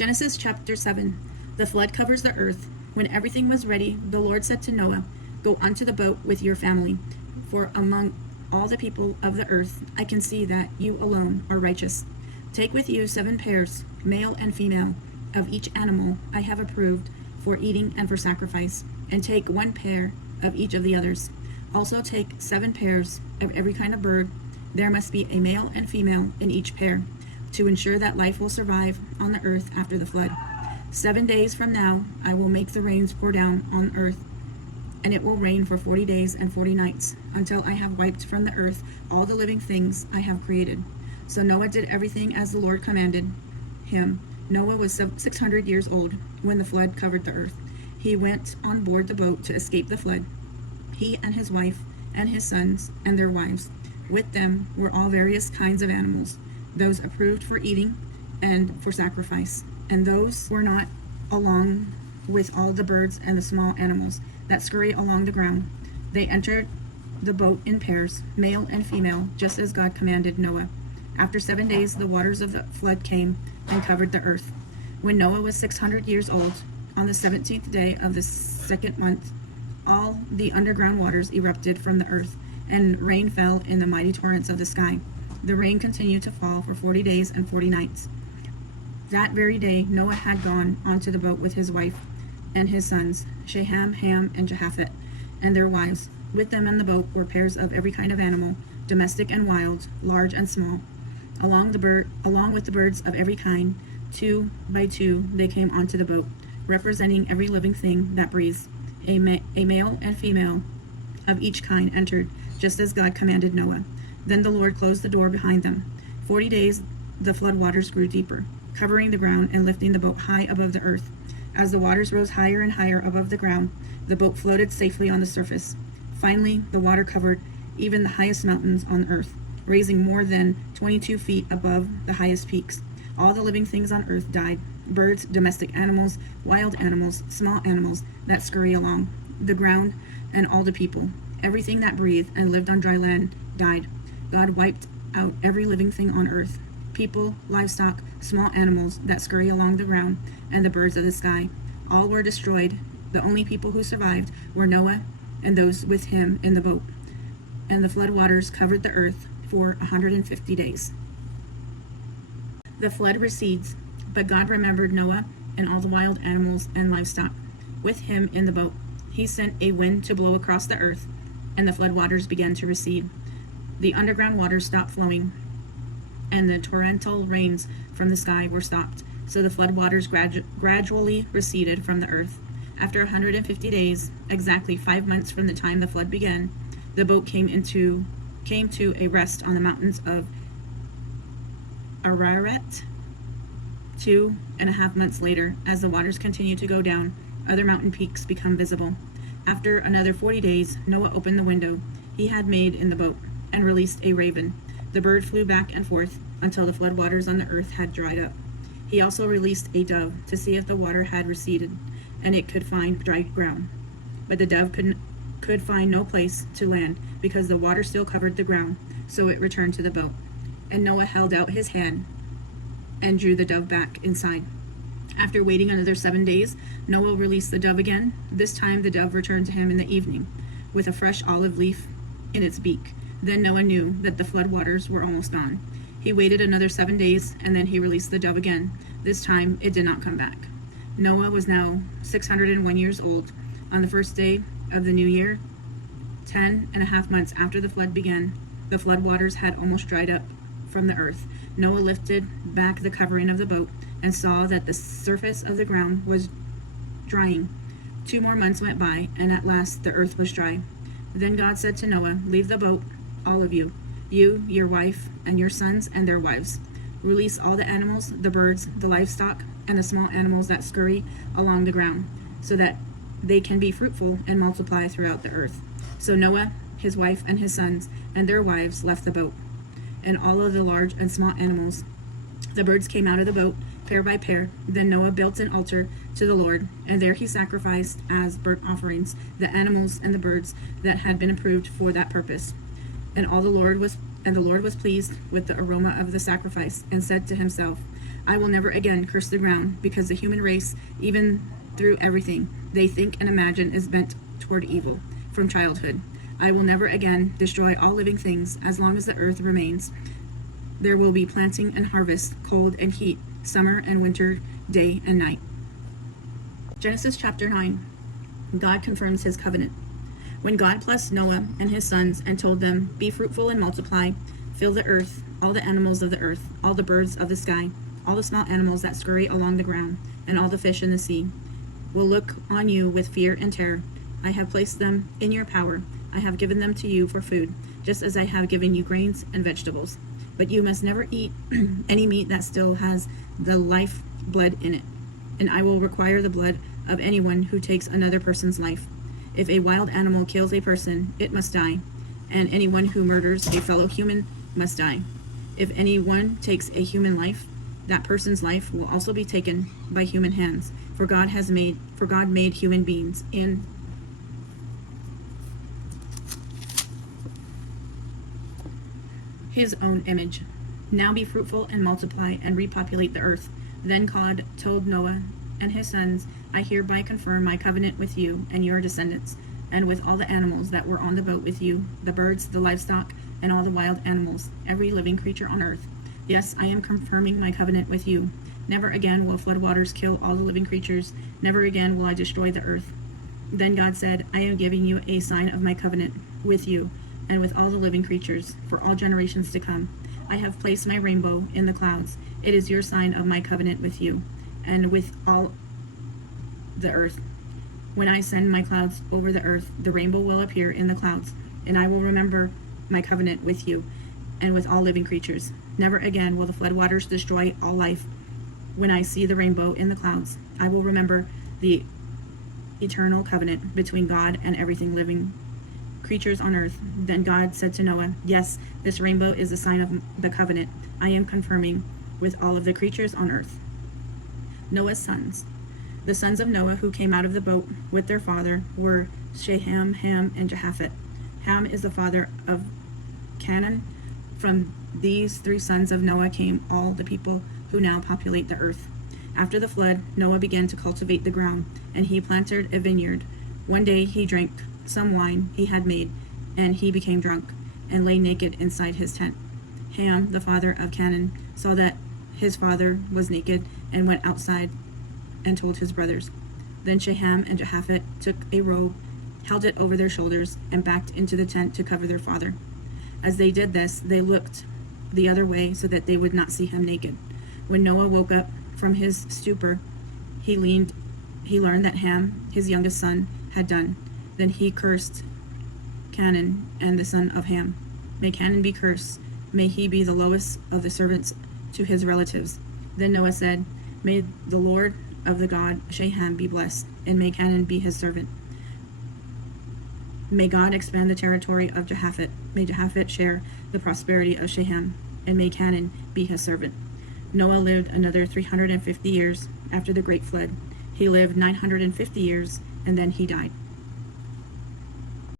Genesis chapter 7. The flood covers the earth. When everything was ready, the Lord said to Noah, "Go unto the boat with your family, for among all the people of the earth I can see that you alone are righteous. Take with you 7 pairs, male and female, of each animal I have approved for eating and for sacrifice, and take 1 pair of each of the others. Also take 7 pairs of every kind of bird. There must be a male and female in each pair, to ensure that life will survive on the earth after the flood. 7 days from now I will make the rains pour down on earth, and it will rain for 40 days and 40 nights, until I have wiped from the earth all the living things I have created." So Noah did everything as the Lord commanded him. Noah was 600 years old when the flood covered the earth. He went on board the boat to escape the flood, he and his wife and his sons and their wives. With them were all various kinds of animals, those approved for eating and for sacrifice, and those were not, along with all the birds and the small animals that scurry along the ground. They entered the boat in pairs, male and female, just as God commanded Noah. After 7 days, the waters of the flood came and covered the earth. When Noah was 600 years old, on the 17th day of the 2nd month, all the underground waters erupted from the earth, and rain fell in the mighty torrents of the sky. The rain continued to fall for 40 days and 40 nights. That very day, Noah had gone onto the boat with his wife and his sons, Shem, Ham, and Japheth, and their wives. With them in the boat were pairs of every kind of animal, domestic and wild, large and small. Along with the birds of every kind, 2 by 2, they came onto the boat, representing every living thing that breathes. A male and female of each kind entered, just as God commanded Noah. Then the Lord closed the door behind them. 40 days the flood waters grew deeper, covering the ground and lifting the boat high above the earth. As the waters rose higher and higher above the ground, the boat floated safely on the surface. Finally, the water covered even the highest mountains on earth, raising more than 22 feet above the highest peaks. All the living things on earth died: birds, domestic animals, wild animals, small animals that scurry along the ground, and all the people. Everything that breathed and lived on dry land died. God wiped out every living thing on earth: people, livestock, small animals that scurry along the ground, and the birds of the sky. All were destroyed. The only people who survived were Noah and those with him in the boat. And the flood waters covered the earth for 150 days. The flood recedes, but God remembered Noah and all the wild animals and livestock with him in the boat. He sent a wind to blow across the earth, and the flood waters began to recede. The underground waters stopped flowing, and the torrential rains from the sky were stopped. So the flood waters gradually receded from the earth. After 150 days, exactly 5 months from the time the flood began, the boat came to a rest on the mountains of Ararat. 2.5 months later, as the waters continued to go down, other mountain peaks become visible. After another 40 days, Noah opened the window he had made in the boat and released a raven. The bird flew back and forth until the flood waters on the earth had dried up. He also released a dove to see if the water had receded and it could find dry ground. But the dove could find no place to land because the water still covered the ground, so it returned to the boat. And Noah held out his hand and drew the dove back inside. After waiting another 7 days, Noah released the dove again. This time the dove returned to him in the evening with a fresh olive leaf in its beak. Then Noah knew that the flood waters were almost gone. He waited another 7 days, and then he released the dove again. This time it did not come back. Noah was now 601 years old. On the first day of the new year, 10.5 months after the flood began, the flood waters had almost dried up from the earth. Noah lifted back the covering of the boat and saw that the surface of the ground was drying. 2 more months went by, and at last the earth was dry. Then God said to Noah, "Leave the boat, all of you, your wife, and your sons and their wives. Release all the animals, the birds, the livestock, and the small animals that scurry along the ground, so that they can be fruitful and multiply throughout the earth." So Noah, his wife, and his sons and their wives left the boat, and all of the large and small animals. The birds came out of the boat, pair by pair. Then Noah built an altar to the Lord, and there he sacrificed as burnt offerings the animals and the birds that had been approved for that purpose. And the Lord was pleased with the aroma of the sacrifice, and said to himself, I will never again curse the ground, because the human race, even through everything they think and imagine, is bent toward evil from childhood. I will never again destroy all living things. As long as the earth remains, there will be planting and harvest, cold and heat, summer and winter, day and night. Genesis chapter 9. God confirms his covenant. When God blessed Noah and his sons and told them, "Be fruitful and multiply, fill the earth, all the animals of the earth, all the birds of the sky, all the small animals that scurry along the ground, and all the fish in the sea, will look on you with fear and terror. I have placed them in your power. I have given them to you for food, just as I have given you grains and vegetables. But you must never eat any meat that still has the life blood in it, and I will require the blood of anyone who takes another person's life. If a wild animal kills a person, it must die, and anyone who murders a fellow human must die. If anyone takes a human life, that person's life will also be taken by human hands, for God made human beings in his own image. Now be fruitful and multiply and repopulate the earth." Then God told Noah and his sons, "I hereby confirm my covenant with you and your descendants, and with all the animals that were on the boat with you, the birds, the livestock, and all the wild animals, every living creature on earth. Yes, I am confirming my covenant with you. Never again will floodwaters kill all the living creatures. Never again will I destroy the earth." Then God said, "I am giving you a sign of my covenant with you and with all the living creatures for all generations to come. I have placed my rainbow in the clouds. It is your sign of my covenant with you and with all the earth. When I send my clouds over the earth, the rainbow will appear in the clouds, and I will remember my covenant with you and with all living creatures. Never again will the floodwaters destroy all life. When I see the rainbow in the clouds, I will remember the eternal covenant between God and everything living creatures on earth." Then God said to Noah, "Yes, this rainbow is a sign of the covenant I am confirming with all of the creatures on earth." Noah's sons. The sons of Noah who came out of the boat with their father were Shem, Ham, and Japheth. Ham is the father of Canaan. From these three sons of Noah came all the people who now populate the earth. After the flood, Noah began to cultivate the ground, and he planted a vineyard. One day he drank some wine he had made, and he became drunk, and lay naked inside his tent. Ham, the father of Canaan, saw that his father was naked, and went outside and told his brothers. Then Shem and Japheth took a robe, held it over their shoulders, and backed into the tent to cover their father. As they did this, they looked the other way so that they would not see him naked. When Noah woke up from his stupor, he learned that Ham, his youngest son, had done. Then he cursed Canaan and the son of Ham. "May Canaan be cursed. May he be the lowest of the servants to his relatives." Then Noah said, "May the Lord of the God Shem be blessed, and may Canaan be his servant. May God expand the territory of Japheth. May Japheth share the prosperity of Shem, and may Canaan be his servant." Noah lived another 350 years after the great flood. He lived 950 years, and then he died.